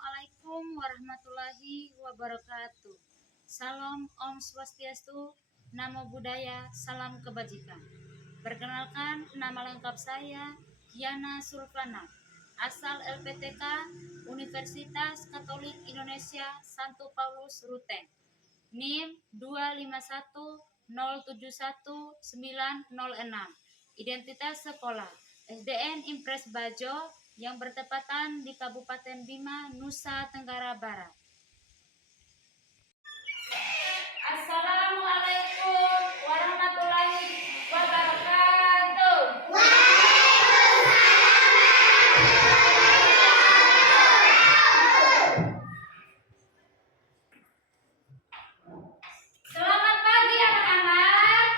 Assalamualaikum warahmatullahi wabarakatuh. Salam Om Swastiastu, Namo Buddhaya, Salam Kebajikan. Perkenalkan, nama lengkap saya Diana Sulfana, asal LPTK Universitas Katolik Indonesia Santo Paulus Ruteng. NIM 251071906. Identitas sekolah SDN Impres Bajo yang bertepatan di Kabupaten Bima, Nusa Tenggara Barat. Assalamualaikum warahmatullahi wabarakatuh. Selamat pagi anak-anak.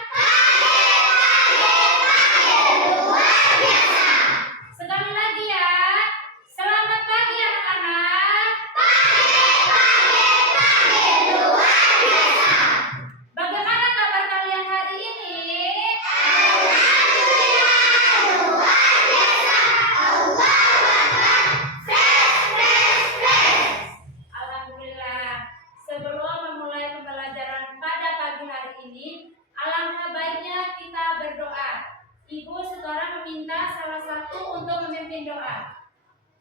Sekali lagi ya. Selamat pagi anak-anak. Bagaimana kabar kalian hari ini? Alhamdulillah. Sebelum memulai pembelajaran pada pagi hari ini, alangkah baiknya kita berdoa. Ibu sekarang meminta salah satu untuk memimpin doa.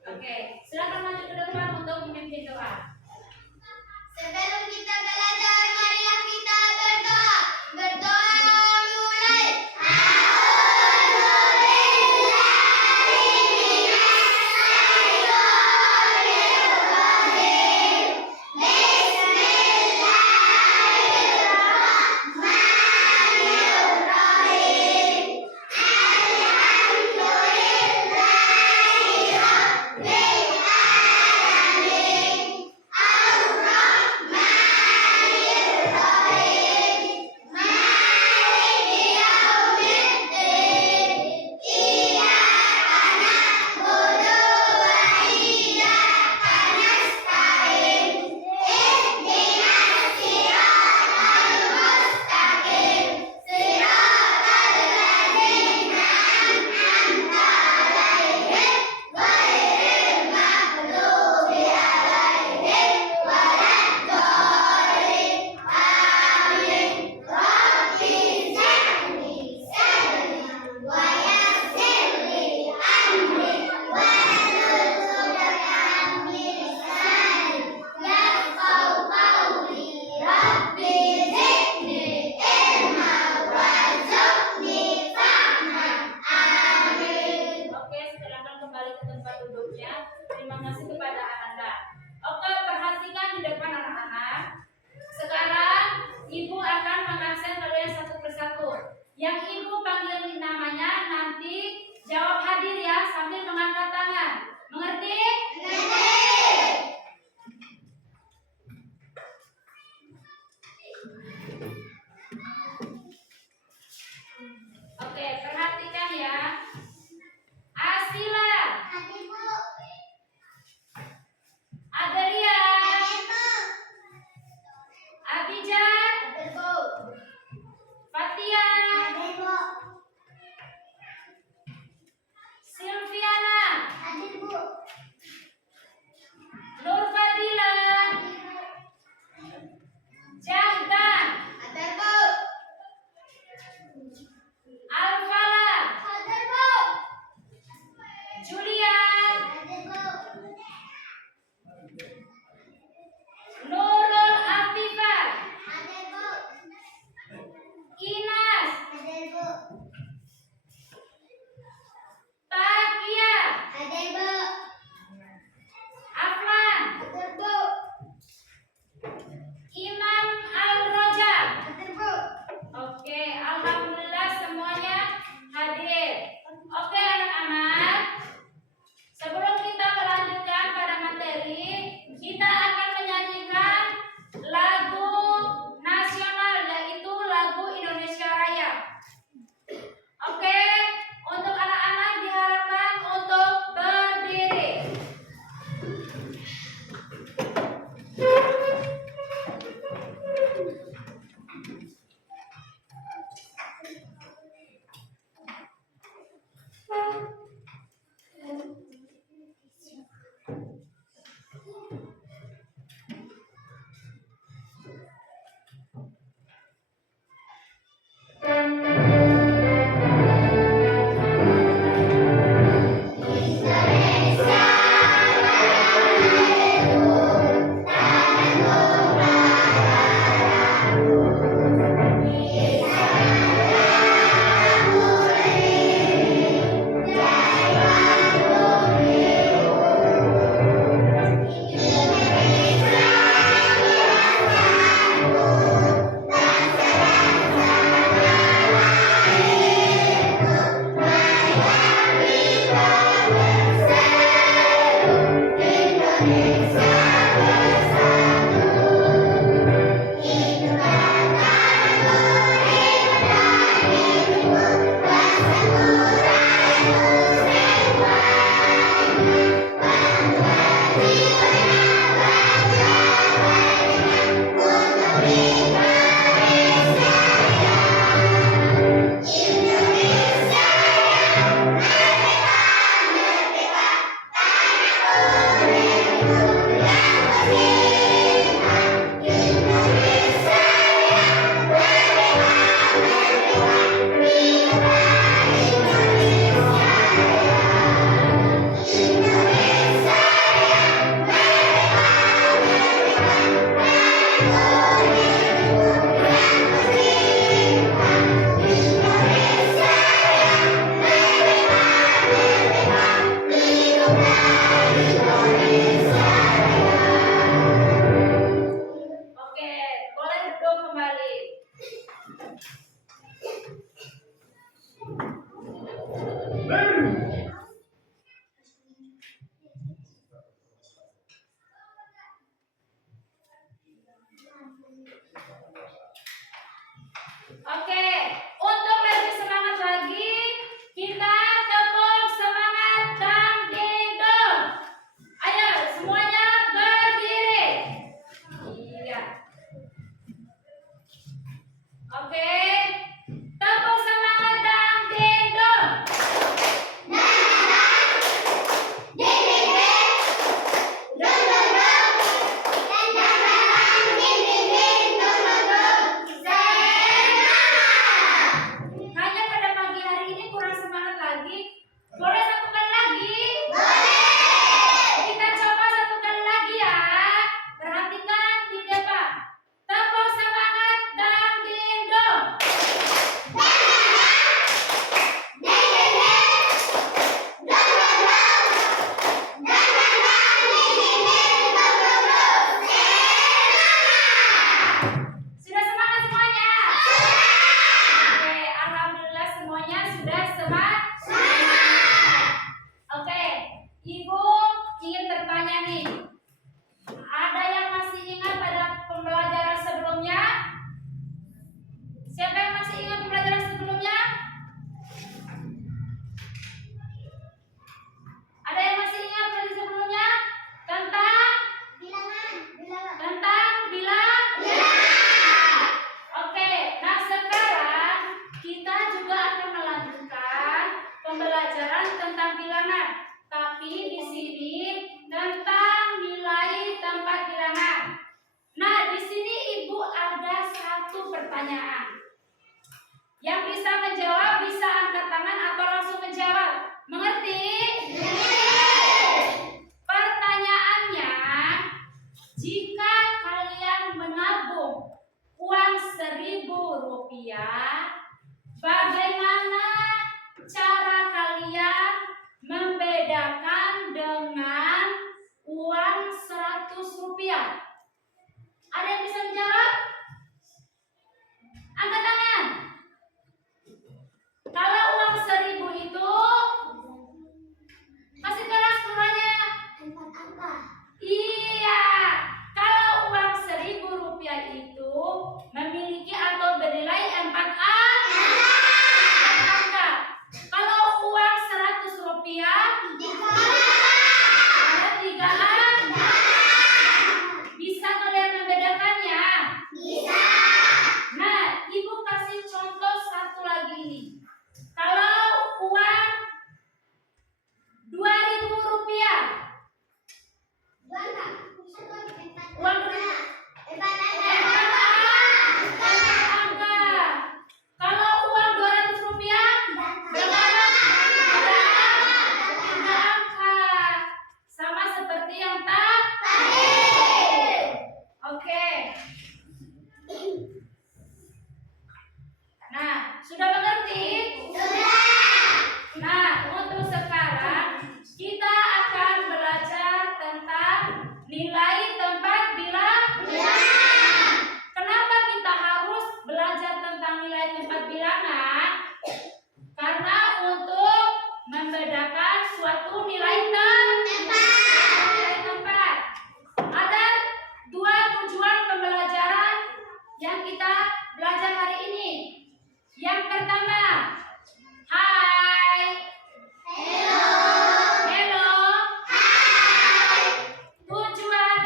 Oke, silakan maju ke depan untuk memimpin doa. Sebelum kita belajar, marilah kita berdoa. Berdoa mulai. Oke, boleh duduk kembali. Oke, untuk lebih semangat lagi, kita tepuk semangat dan dingdong. Ayo, semuanya berdiri. Iya. Oke, tepuk semangat dan dingdong. Hanya pada pagi hari ini kurang semangat lagi. Boleh satu kali lagi? Kita coba satu kali lagi ya. Perhatikan di depan. Tepuk semangat dan dingdong. Sudah semangat semuanya? Oke, alhamdulillah semuanya sudah semangat. Oke, Ibu ingin bertanya nih. Ada yang masih ingat pada pembelajaran sebelumnya? Siapa yang masih ingat pembelajaran sebelumnya? Ada yang masih ingat pembelajaran sebelumnya? Tentang bilang? Oke, nah sekarang kita juga akan melanjutkan pembelajaran tentang bilangan. Tapi di sini tentang nilai tempat bilangan. Nah, di sini Ibu ada satu pertanyaan. Yang bisa menjawab bisa angkat tangan atau langsung menjawab. Mengerti? Pertanyaannya, jika kalian menabung uang Rp1.000, bagaimana cara kalian membedakan dengan uang Rp100? Ada yang bisa menjawab? Angkat tangan. Kalau uang 1.000 itu, kasih keras suaranya. Iya, kalau uang Rp1.000 itu memiliki atau bernilai 4 angka. Kalau uang Rp100 ada 3 angka. Bisa kalian membedakannya? Nah, Ibu kasih contoh satu lagi nih. Kalau uang Rp2.000, uang angka. Kalau uang Rp200, berapa? Tiga angka. Sama seperti yang tadi. Oke. Nah, sudah mengerti? Nah, untuk sekarang kita akan belajar tentang nilai tempat bilangan. Kenapa kita harus belajar tentang nilai tempat bilangan? Karena untuk membedakan suatu nilai tempat. Ada 2 tujuan pembelajaran yang kita belajar hari ini. Yang pertama, hai. Hello. Tujuan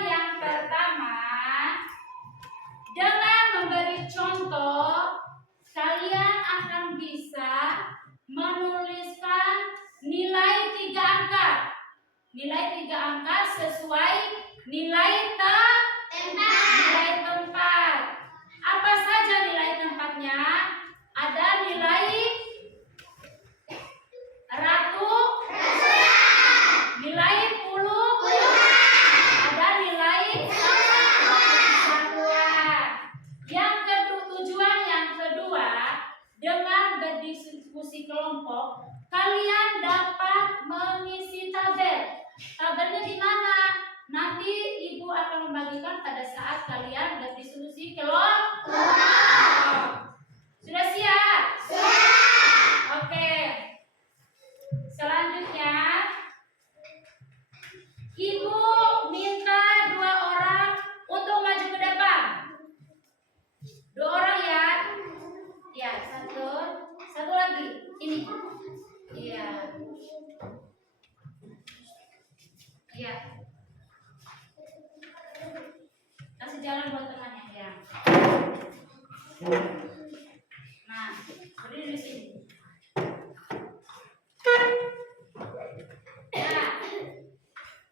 Nilai tempat. Apa saja nilai tempatnya? Ada nilai ratu, nilai puluh, ada nilai satuan. Tujuan yang kedua, dengan berdiskusi kelompok, kalian dapat mengisi tabel. Tabelnya di mana? Nanti ibu akan membagikan pada saat kalian berdiskusi kelompok. Sudah siap? Oke. Selanjutnya, ibu minta 2 orang untuk maju ke depan. 2 orang ya. Ya, satu lagi. Ini. Iya. Iya. Kasih jalan buat temannya ya. Nah, berdiri di sini. Nah,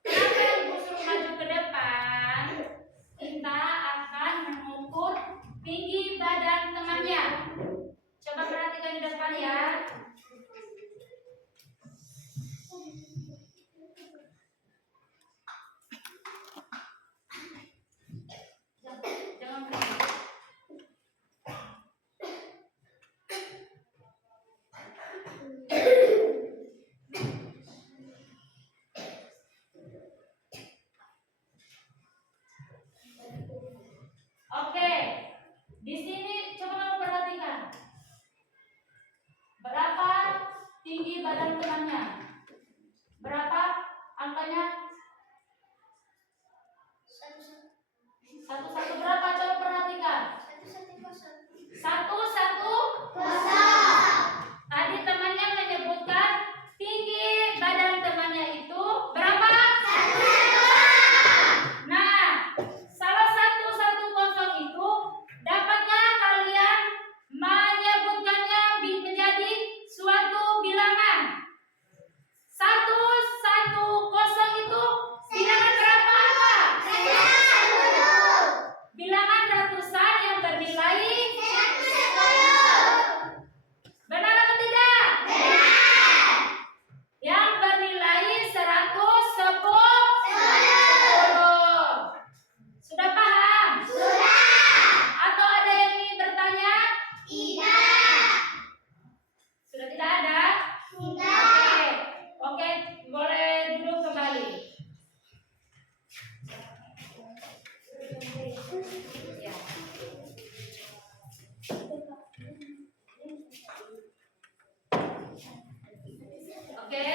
kenapa ibu suruh maju ke depan? Kita akan mengukur tinggi badan temannya. Coba perhatikan di depan ya. Jangan berhenti. Oke, di sini coba kamu perhatikan. Berapa tinggi badan temannya? Berapa angkanya? Satu berapa? Coba perhatikan. 110. Tadi temannya menyebutkan tinggi badan temannya itu berapa? Nah, salah satu 110 itu dapatkah kalian menyebutkannya menjadi suatu bilangan? 110 itu bilangan berapa? Bilangan ratusan yang bernilai. Benar atau tidak? Yang bernilai 110. Sudah paham? Atau ada yang ingin bertanya? Sudah tidak ada? Oke, boleh duduk kembali. Ya. Oke.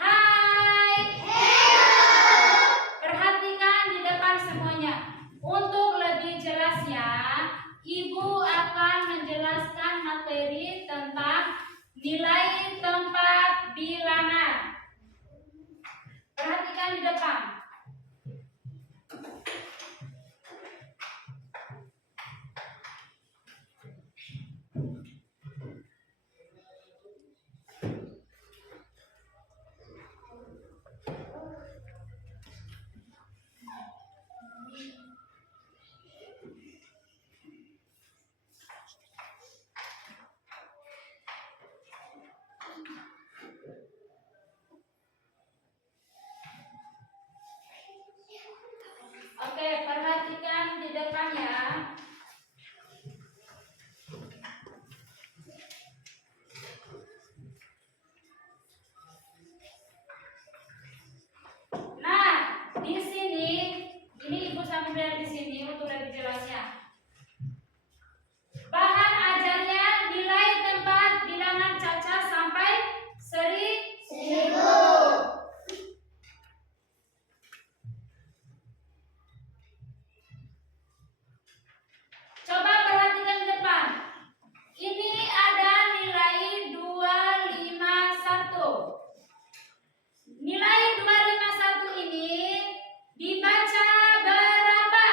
Hai. Perhatikan di depan semuanya. Untuk lebih jelasnya, ibu akan menjelaskan materi tentang nilai tempat bilangan. Perhatikan di depan. Oke, perhatikan di depan ya. Nah, di sini ini ibu sambil di sini untuk lebih jelasnya. Bahan ajarnya nilai tempat bilangan Caca sampai 1000. Coba perhatikan di depan. Ini ada nilai 251. Nilai 251 ini dibaca berapa?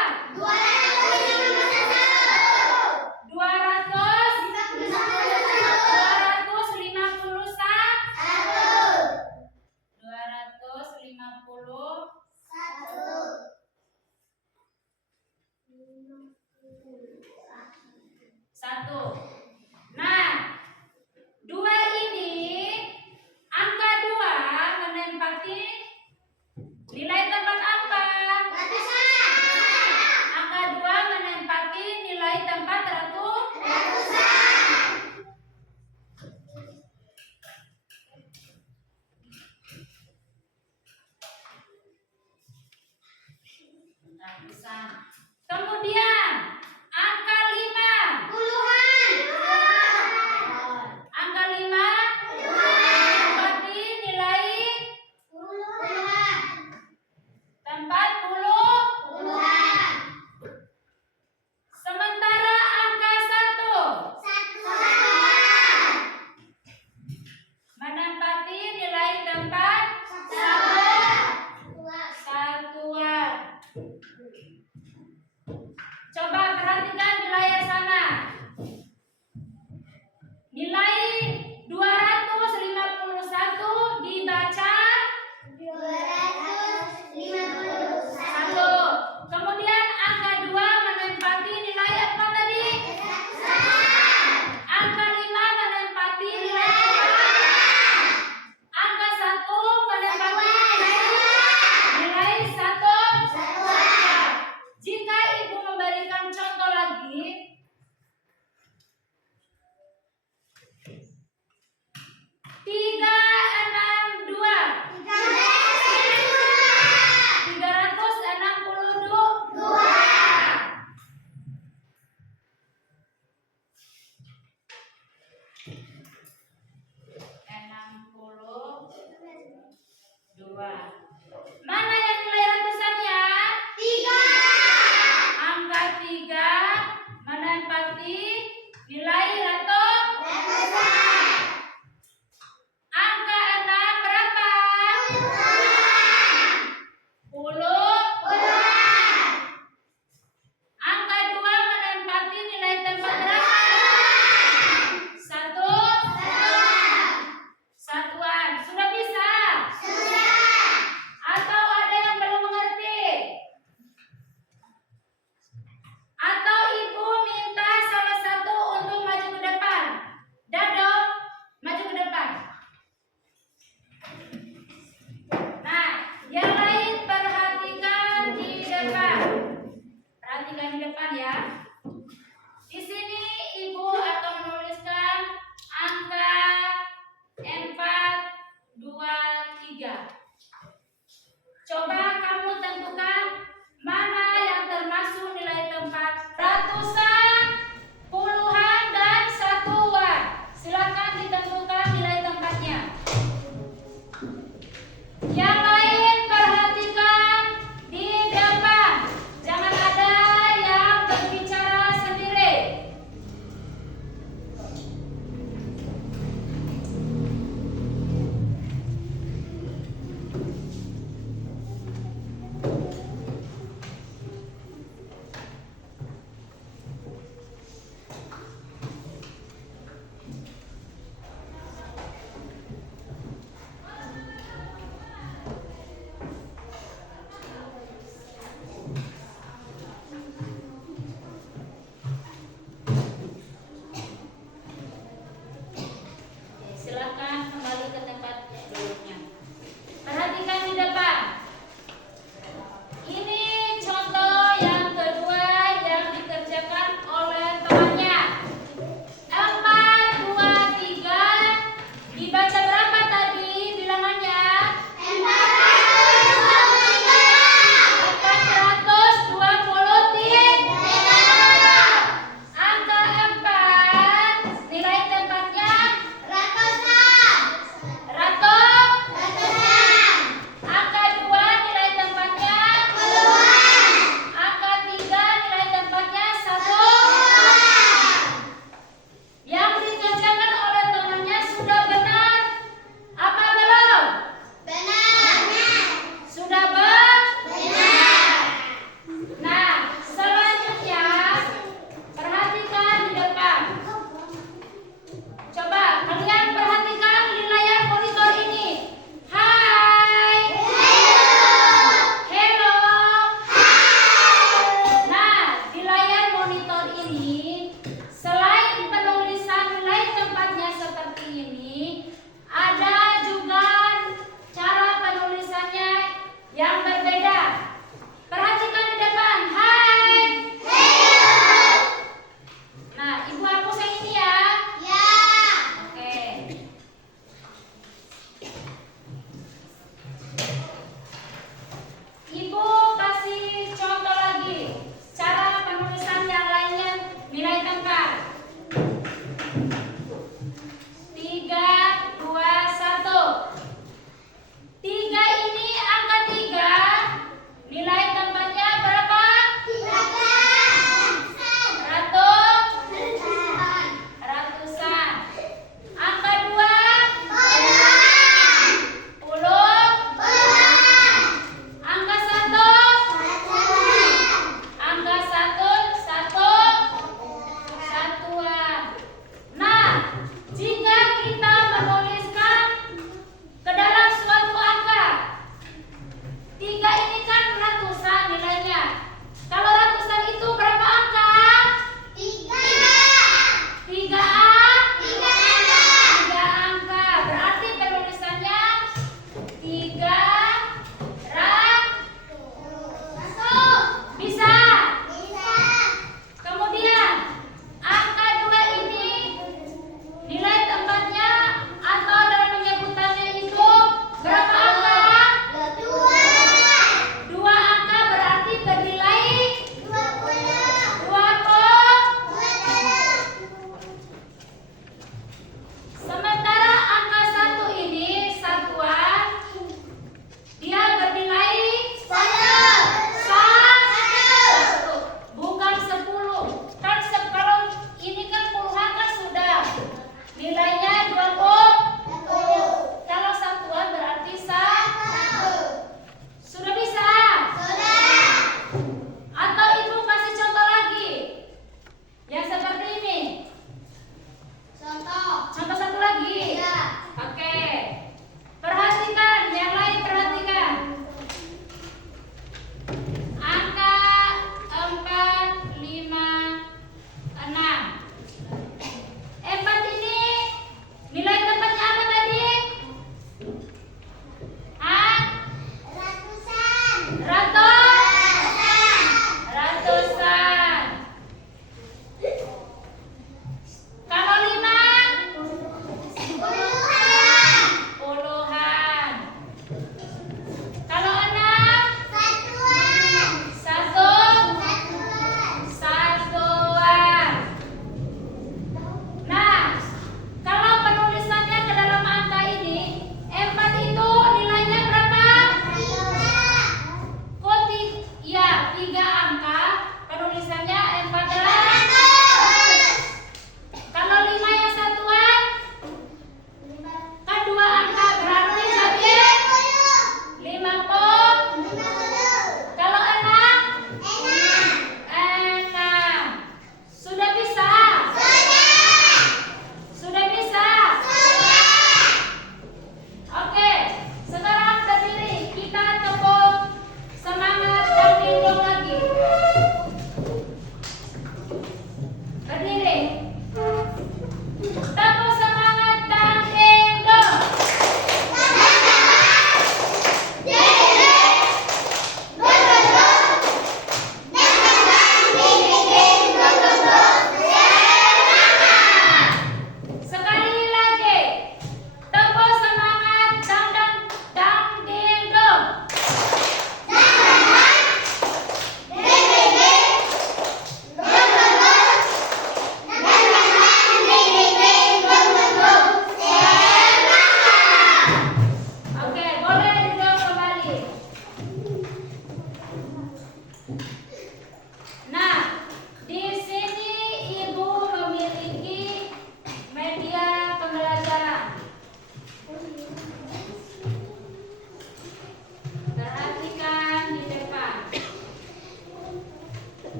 Ratusan. Kemudian angka 5. Puluhan. Angka 5 tempati nilai Puluhan. tempat puluh. Puluhan. Sementara angka 1 Satuan. menempati nilai tempat satuan. Coba perhatikan di layar sana. Nilai 251 dibaca 251. 1. Kemudian angka 2 menempati nilai apa tadi? Angka 5 menempati nilai angka 1 menempati nilai 1. Jika ibu memberikan contoh lagi, 362. 62. Mana yang nilai ratusannya? Angka 3 menempati nilai ratusan. Angka 6 berapa? Puluh. Angka 2 menempati nilai tempat berapa? 1. Satuan. Sudah bisa? Atau ada yang belum mengerti? Atau ibu minta salah satu untuk maju ke depan? Dado, maju ke depan. Nah, yang lain perhatikan di depan. Perhatikan di depan ya. Di sini ibu akan menuliskan angka 4, 2, 3. Coba kamu tentukan mana yang termasuk nilai tempat ratusan, puluhan, dan satuan. Silakan ditentukan nilai tempatnya. Yang lain perhatikan di depan. Jangan ada yang berbicara sendiri.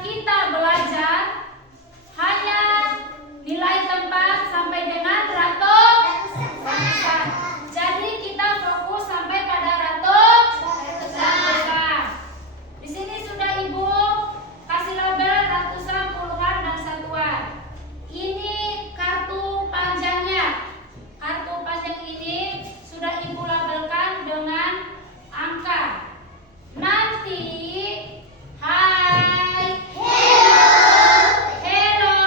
kita belajar hanya nilai tempat sampai dengan ratusan. Jadi kita fokus sampai pada ratusan. Di sini sudah Ibu kasih label ratusan, puluhan, dan satuan. Ini kartu panjangnya. Kartu panjang ini sudah Ibu labelkan dengan angka. Nanti hai, hello,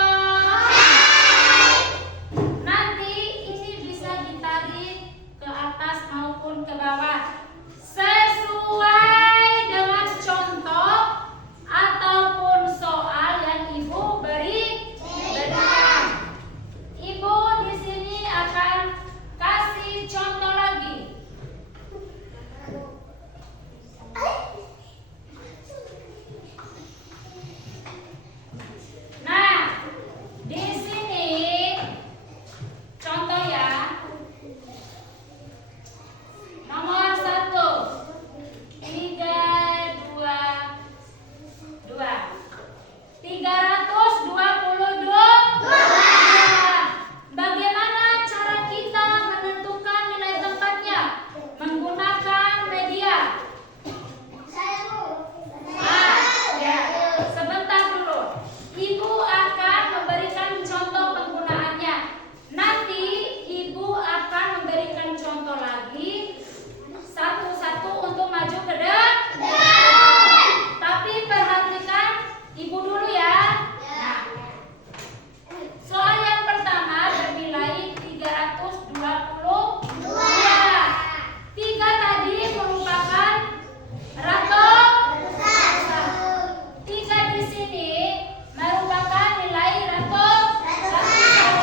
nanti ini bisa ditarik ke atas maupun ke bawah sesuai dengan contoh ataupun soal yang Ibu berikan. Ibu di sini akan kasih contoh lagi. Nah, di sini contoh ya. Nomor 1, 322. 322. Bagaimana cara kita menentukan nilai tempatnya? Menggunakan media. Ya, sebentar dulu. Ibu akan memberikan contoh penggunaannya. Nanti Ibu akan memberikan contoh lagi satu-satu untuk maju ke depan. Tapi perhatikan Ibu dulu ya. Nah, soal yang pertama bernilai 322. 3 tadi merupakan ratusan. 3 di sini merupakan nilai ratusan.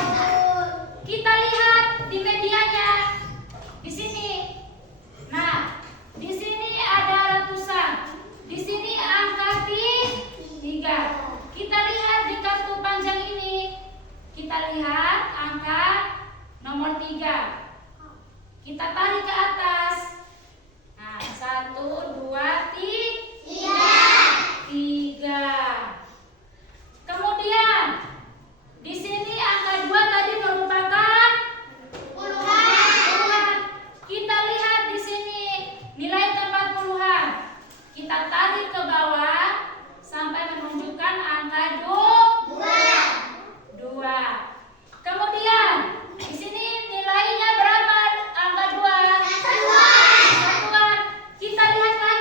Kita lihat di medianya. Di sini. Nah, di sini ada ratusan. Di sini angka 3. Kita lihat di kartu panjang ini. Kita lihat angka nomor 3. Kita tarik ke atas. Nah, 1, 2, 3. Kemudian di sini angka 2 tadi merupakan puluhan. Kita lihat di sini nilai tempat puluhan. Kita tarik ke bawah sampai menunjukkan angka 2. Kemudian di sini nilainya berapa? Angka 2. Satuan. Kita lihat lagi.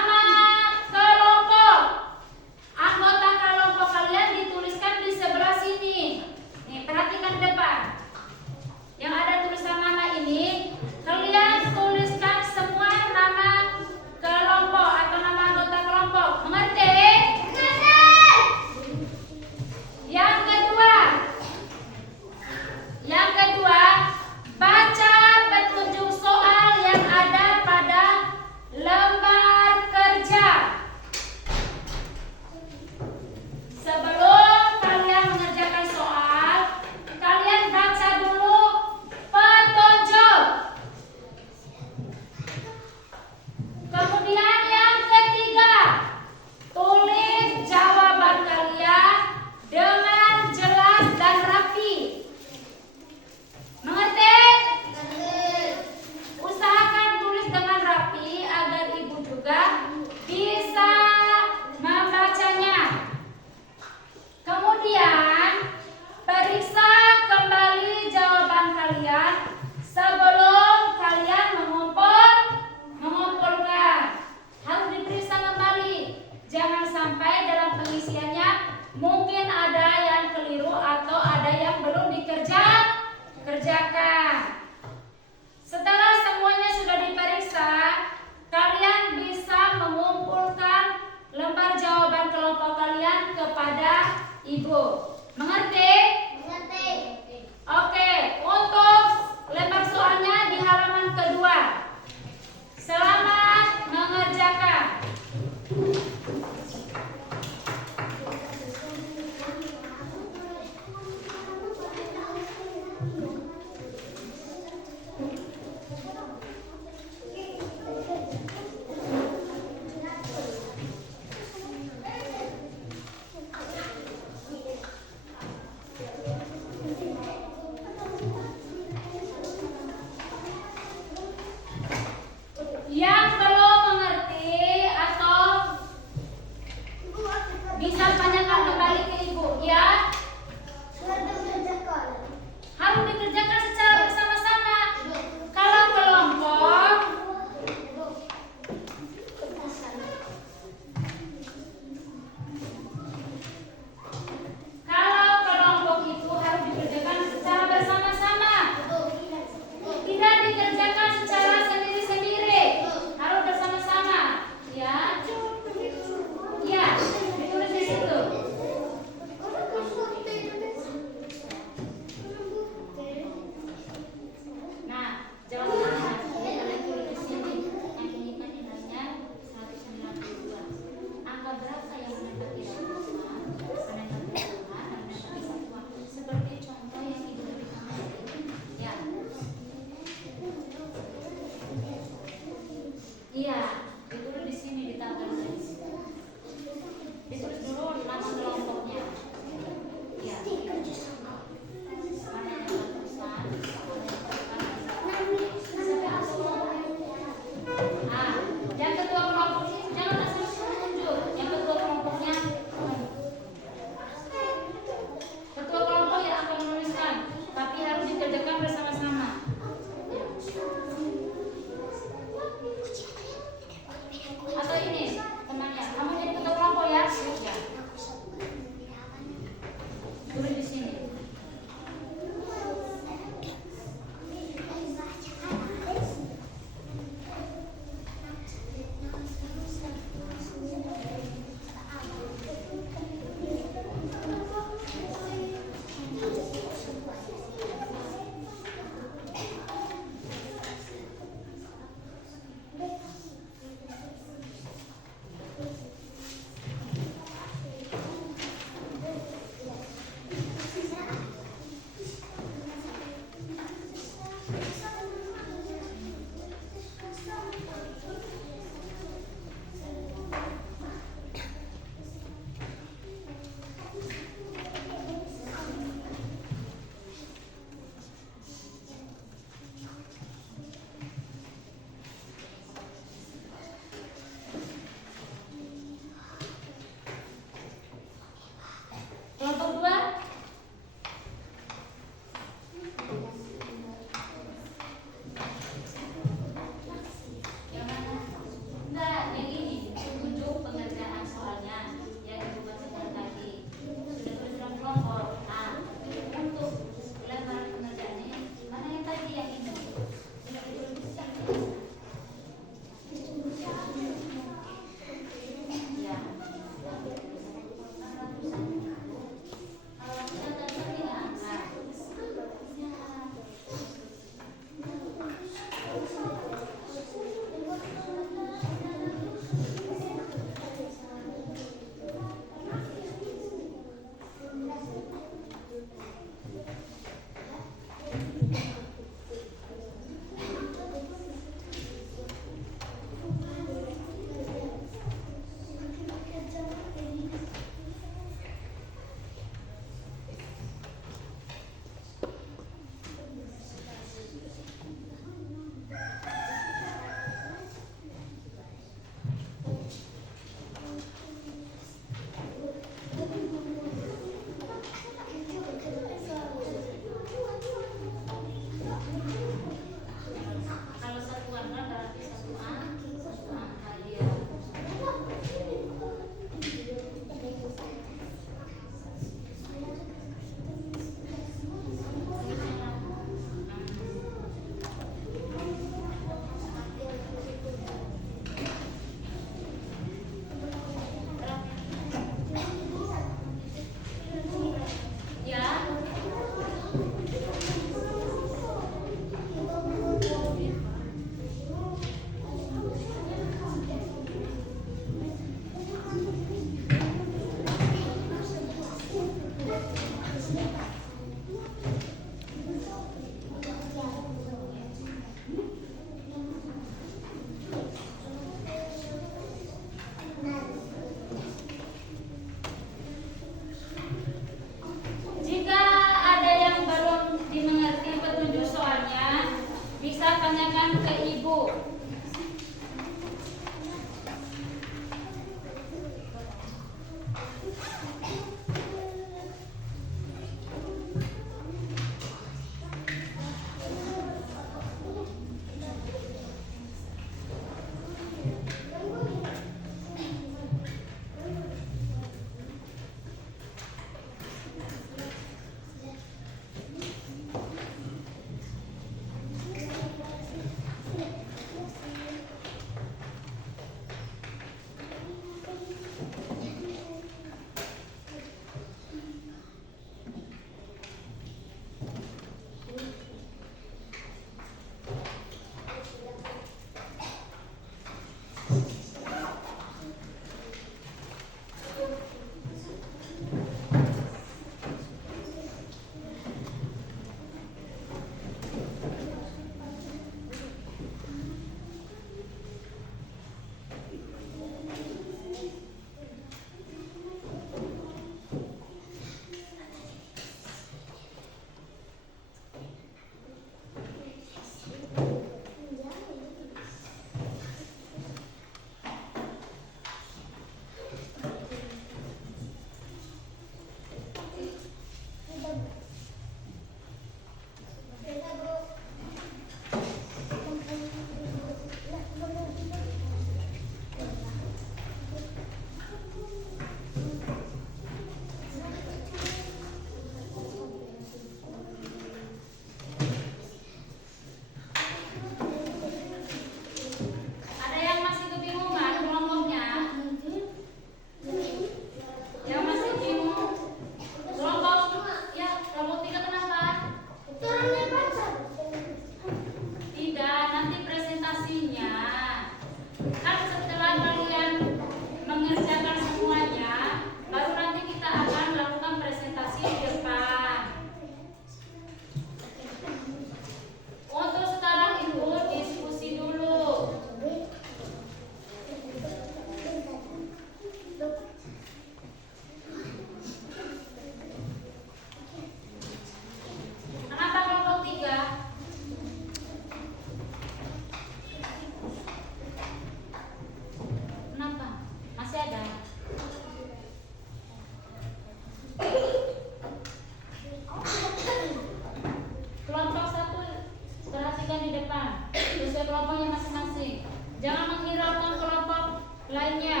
sesuai kelompoknya masing-masing. Jangan menghiraukan kelompok lainnya.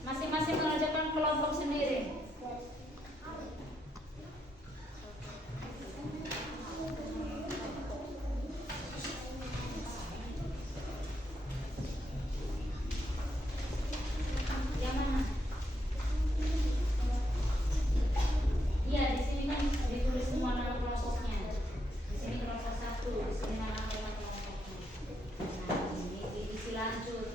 Masing-masing mengerjakan kelompok sendiri. Yang mana? Iya, di sini kan ditulis semua nama kelompoknya. Di sini kelompok 1, di sini nama kelompoknya. Nah, ini diisi lanjut.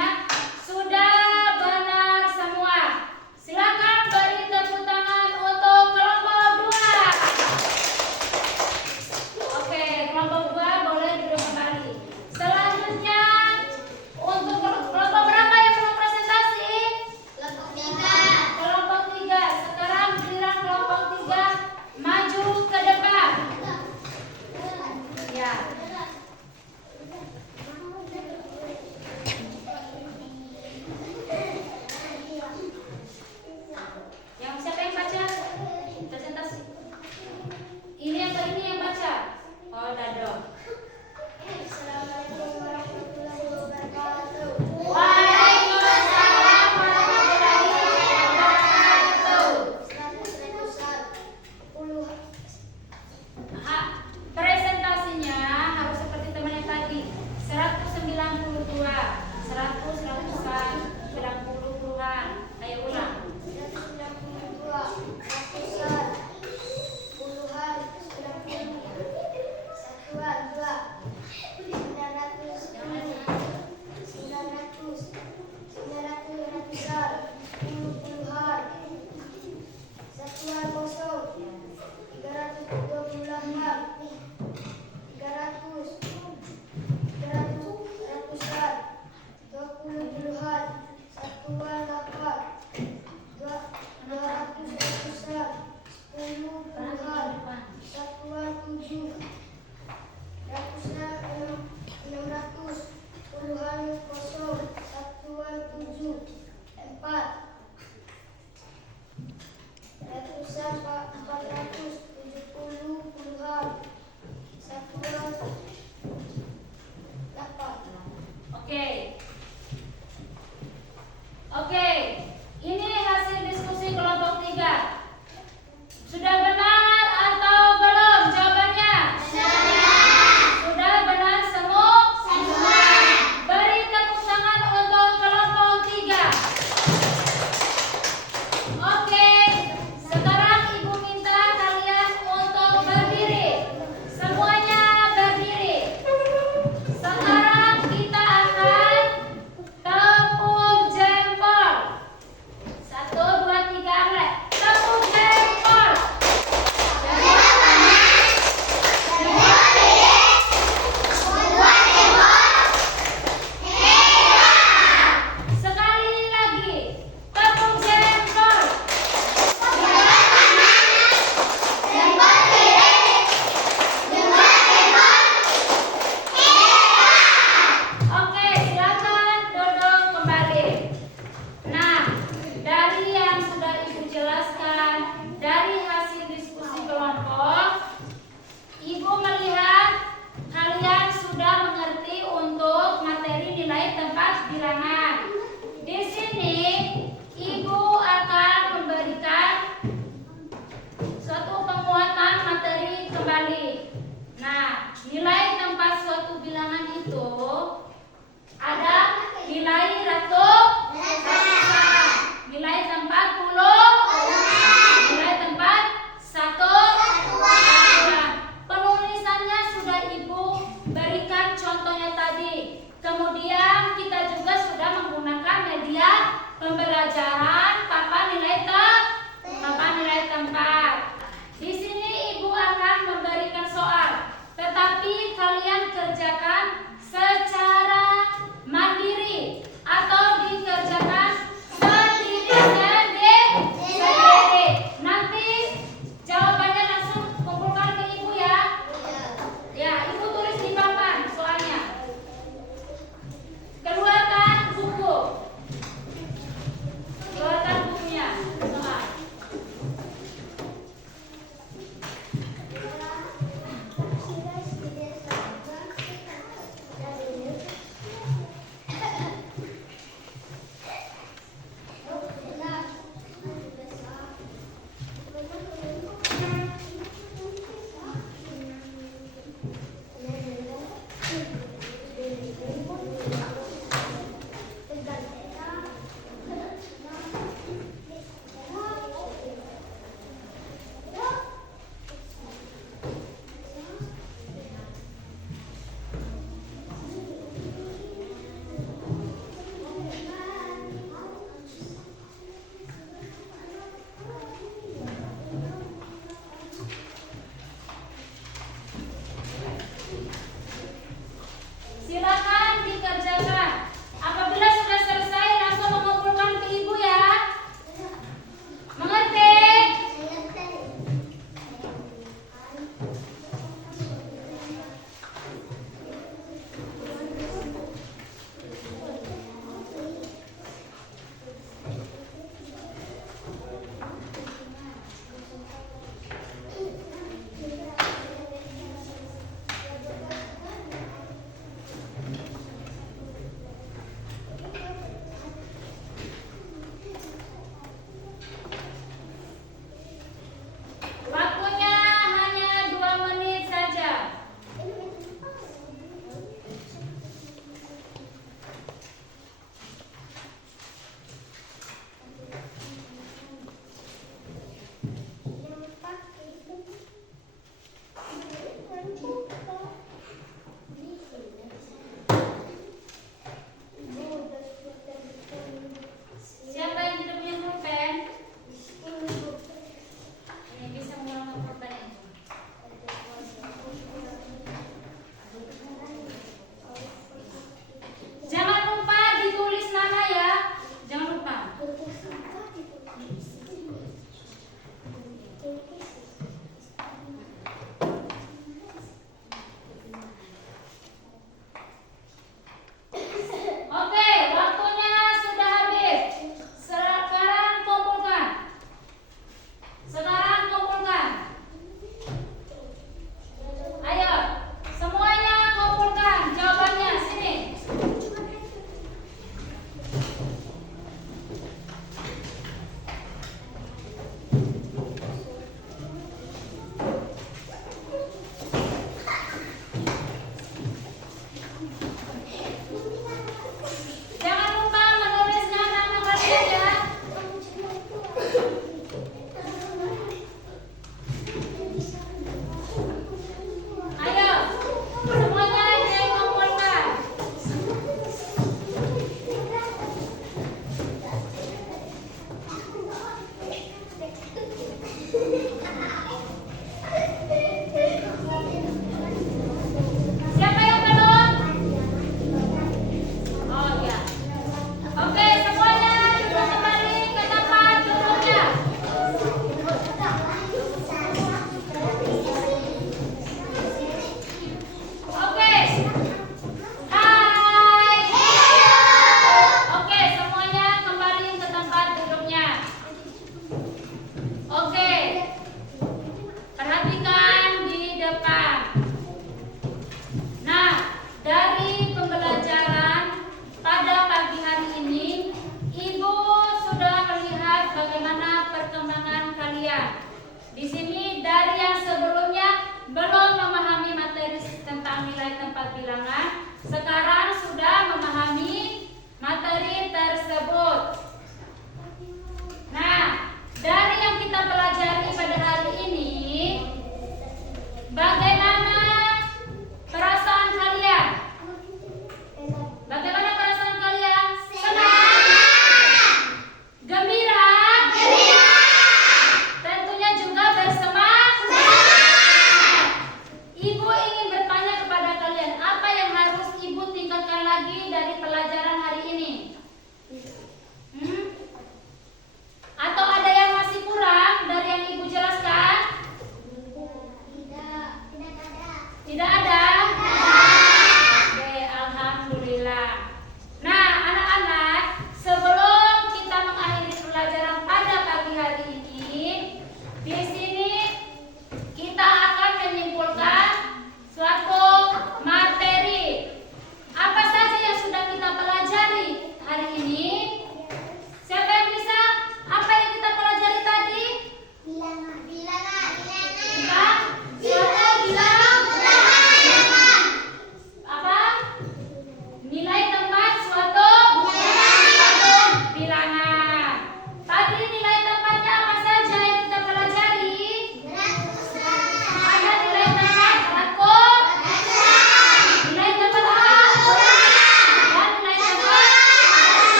semuanya? Sudah benar semua. Silakan beri tepuk tangan untuk kelompok 2. Oke, kelompok 2 boleh duduk kembali. Selanjutnya untuk kelompok berapa yang belum presentasi? Kelompok 3. Kelompok 3. Sekarang giliran kelompok 3 maju ke depan. Ya. Yang siapa yang baca? Presentasi. Ini atau ini yang baca? Oh, Dado. Assalamualaikum warahmatullahi wabarakatuh. Waalaikumsalam warahmatullahi wabarakatuh. 100 Presentasinya harus seperti teman yang tadi. 192, 100 ratusan, 90 puluhan. Ayo ulang. 192, ratusan, puluhan, 90, satuan, 2, 900, 900, ratusan, puluhan, satuan kosong, 328, 300, ratusan, 20 puluhan, satuan 8, 200 ratusan, 10 puluhan, satuan 7, ratusan 600, puluhan kosong, satuan 7, 4, ratusan 400, 70 puluhan, satuan 8. Oke. Oke,